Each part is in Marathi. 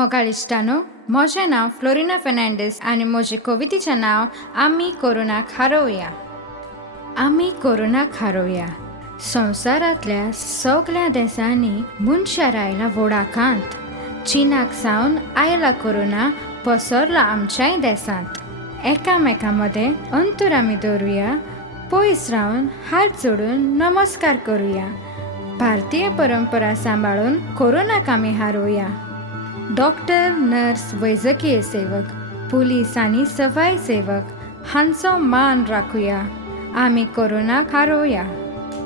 मोगाळ इश्टानो, म्हजें नांव फ्लोरिना फर्नांडीस आनी म्हजें कवितेचें नांव आमी कोरोनाक हारोवया. आमी कोरोनाक हारोवया. संवसारांतल्या सगळ्या देशांनी मनशार आयला वोडाकांत. चीनाक सावन आयला कोरोना पसरला आमच्याय देशांत. एकामेका मदें अंतर आमी दवरुया, पयस रावन हात जोडून नमस्कार करुया. भारतीय परंपरा सांबाळून कोरोनाक आमी हारोवया. डॉक्टर, नर्स, वैजकीय सेवक, पुलीस आनी सफाई सेवक हांचो मान राखुया. आमी कोरोनाक हारोवया.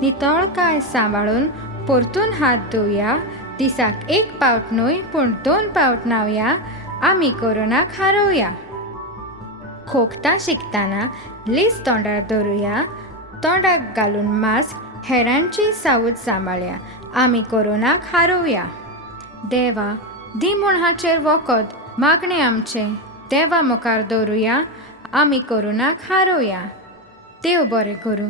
नितळकाय सांबाळून परतून हात धुवया. दिसाक 1 पावट न्हय पूण 2 पावट न्हावया. आमी कोरोनाक हारोवया. खोकता शिकतना लीस तोंडार दवरुया. तोंडाक घालून मास्क, हेरांची सावूत सांबाळया. आमी कोरोनाक हारोवया. देवा, दी म्हूण हाचेर वखद मागणें आमचें देवा मुखार दवरुया. आमी कोरोनाक हारोवया. देव बरें करूं.